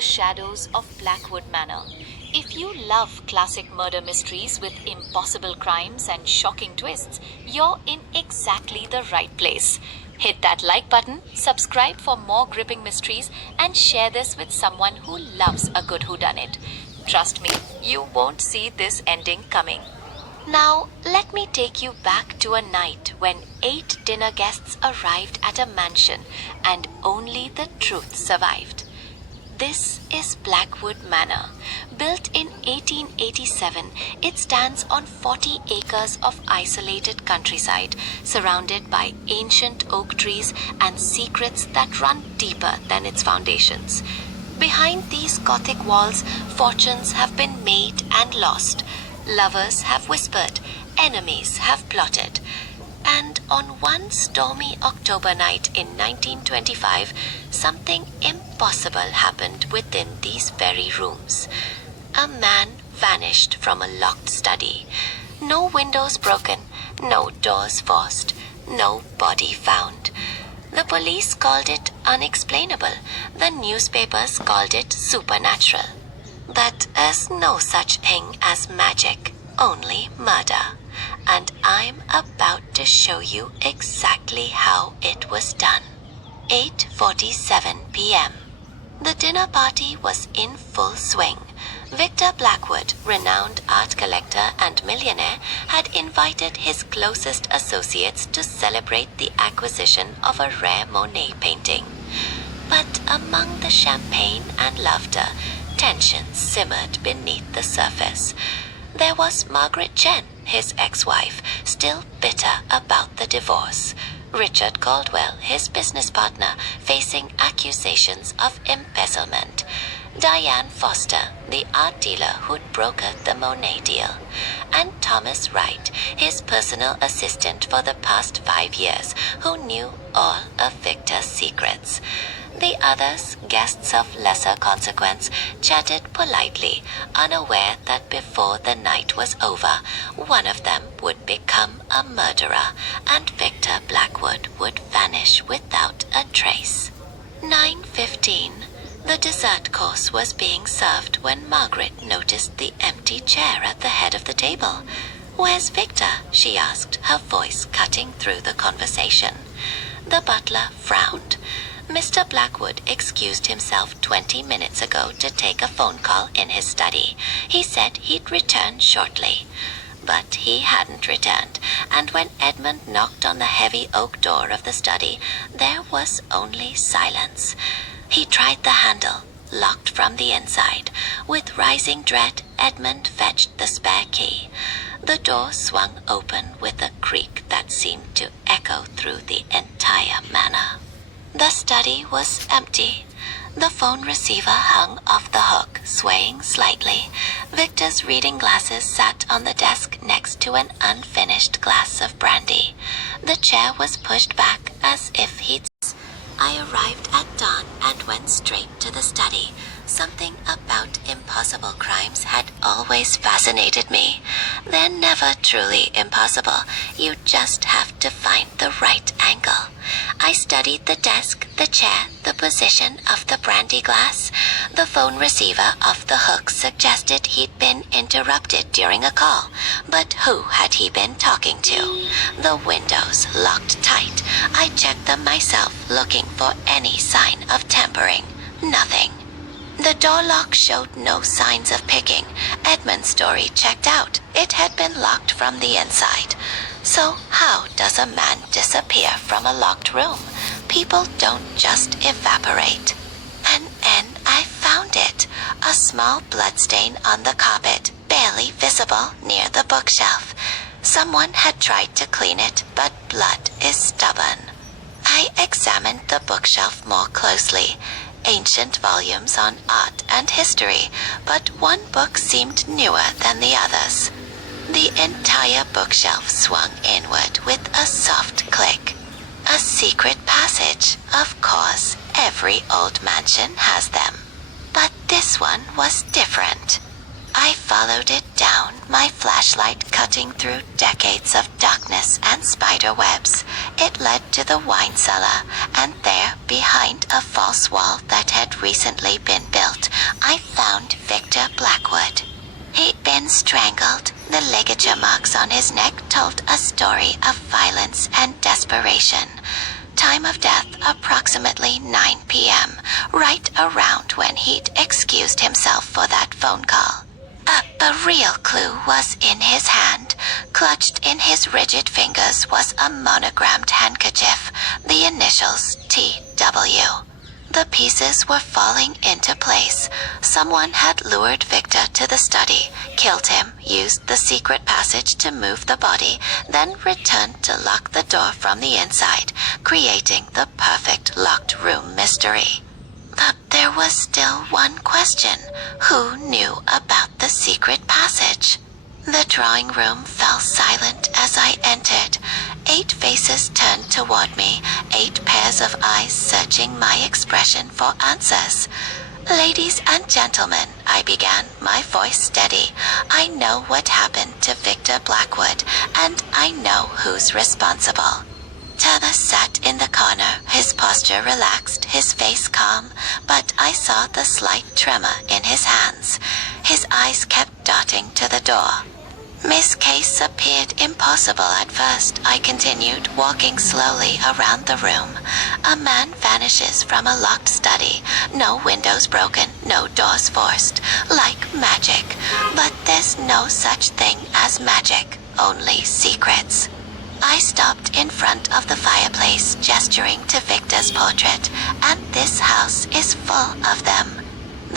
the shadows of Blackwood Manor. If you love classic murder mysteries with impossible crimes and shocking twists, you're in exactly the right place. Hit that like button, subscribe for more gripping mysteries, and share this with someone who loves a good whodunit. Trust me, you won't see this ending coming. Now, let me take you back to a night when 8 dinner guests arrived at a mansion and only the truth survived. This is Blackwood Manor. Built in 1887, it stands on 40 acres of isolated countryside, surrounded by ancient oak trees and secrets that run deeper than its foundations. Behind these Gothic walls, fortunes have been made and lost. Lovers have whispered, enemies have plotted. And on one stormy October night in 1925, something impossible happened within these very rooms. A man vanished from a locked study. No windows broken, no doors forced, no body found. The police called it unexplainable. The newspapers called it supernatural. But there's no such thing as magic, only murder. And I'm about to show you exactly how it was done. 8:47 p.m. The dinner party was in full swing. Victor Blackwood, renowned art collector and millionaire, had invited his closest associates to celebrate the acquisition of a rare Monet painting. But among the champagne and laughter, tension simmered beneath the surface. There was Margaret Chen, his ex-wife, still bitter about the divorce. Richard Caldwell, his business partner, facing accusations of embezzlement. Diane Foster, the art dealer who'd brokered the Monet deal. And Thomas Wright, his personal assistant for the past 5 years, who knew all of Victor's secrets. The others, guests of lesser consequence, chatted politely, unaware that before the night was over, one of them would become a murderer, and Victor Blackwood would vanish without a trace. 9:15. The dessert course was being served when Margaret noticed the empty chair at the head of the table. "Where's Victor?" she asked, her voice cutting through the conversation. The butler frowned. Mr. Blackwood excused himself 20 minutes ago to take a phone call in his study. He said he'd return shortly. But he hadn't returned, and when Edmund knocked on the heavy oak door of the study, there was only silence. He tried the handle, locked from the inside. With rising dread, Edmund fetched the spare key. The door swung open with a creak that seemed to echo through the entire manor. The study was empty. The phone receiver hung off the hook, swaying slightly. Victor's reading glasses sat on the desk next to an unfinished glass of brandy. The chair was pushed back as if he'd... I arrived at dawn and went straight to the study. Something about impossible crimes had always fascinated me. They're never truly impossible. You just have to find the right angle. I studied the desk, the chair, the position of the brandy glass. The phone receiver off the hook suggested he'd been interrupted during a call. But who had he been talking to? The windows locked tight. I checked them myself, looking for any sign of tampering. Nothing. The door lock showed no signs of picking. Edmund's story checked out. It had been locked from the inside. So how does a man disappear from a locked room? People don't just evaporate. And then I found it. A small bloodstain on the carpet, barely visible near the bookshelf. Someone had tried to clean it, but blood is stubborn. I examined the bookshelf more closely. Ancient volumes on art and history, but one book seemed newer than the others. The entire bookshelf swung inward with a soft click. A secret passage. Of course, every old mansion has them. But this one was different. I followed it down, my flashlight cutting through decades of darkness and spider webs. It led to the wine cellar, and there, behind a false wall that had recently been built, strangled. The ligature marks on his neck told a story of violence and desperation. Time of death approximately 9 p.m., right around when he'd excused himself for that phone call. The real clue was in his hand. Clutched in his rigid fingers was a monogrammed handkerchief, the initials TW. The pieces were falling into place. Someone had lured Victor to the study, killed him, used the secret passage to move the body, then returned to lock the door from the inside, creating the perfect locked room mystery. But there was still one question. Who knew about the secret passage? The drawing room fell silent as I entered. 8 faces turned toward me, 8 pairs of eyes searching my expression for answers. "Ladies and gentlemen," I began, my voice steady, "I know what happened to Victor Blackwood, and I know who's responsible." Thomas sat in the corner, his posture relaxed, his face calm, but I saw the slight tremor in his hands. His eyes kept darting to the door. "This case appeared impossible at first," I continued, walking slowly around the room. "A man vanishes from a locked study, no windows broken, no doors forced, like magic. But there's no such thing as magic, only secrets." I stopped in front of the fireplace, gesturing to Victor's portrait, and this house is full of them.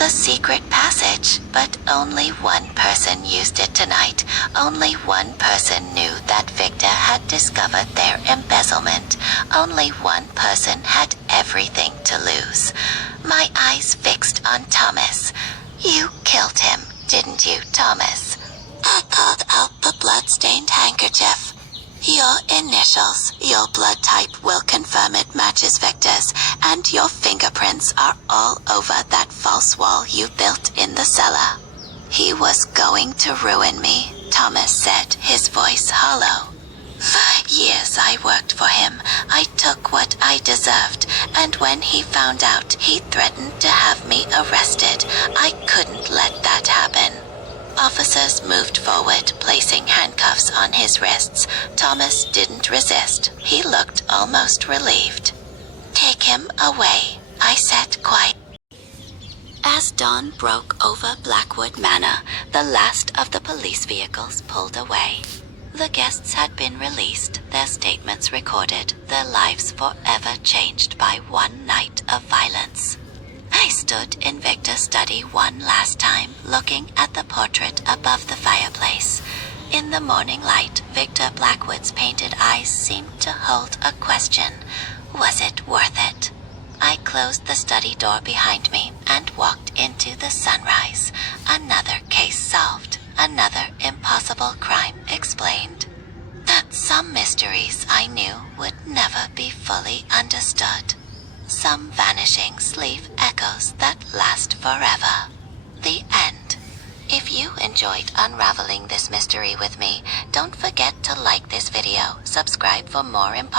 The secret passage, but only one person used it tonight. Only one person knew that Victor had discovered their embezzlement. Only one person had everything to lose. My eyes fixed on Thomas. "You killed him, didn't you, Thomas?" I pulled out the blood-stained handkerchief. "Your initials, your blood type will confirm it matches Victor's, and your fingerprints are all over that false wall you built in the cellar." "He was going to ruin me," Thomas said, his voice hollow. "For years I worked for him. I took what I deserved, and when he found out, he threatened to have me arrested. I couldn't let that happen." Officers moved forward, placing handcuffs on his wrists. Thomas didn't resist. He looked almost relieved. "Take him away," I said quietly. As dawn broke over Blackwood Manor, the last of the police vehicles pulled away. The guests had been released, their statements recorded, their lives forever changed by one night of violence. I stood in Victor's study one last time, looking at the portrait above the fireplace. In the morning light, Victor Blackwood's painted eyes seemed to hold a question. Was it worth it? I closed the study door behind me and walked into the sunrise. Another case solved, another impossible crime explained. That some mysteries I knew would never be fully understood. Some vanishings leave echoes that last forever. The end. If you enjoyed unraveling this mystery with me, don't forget to like this video, subscribe for more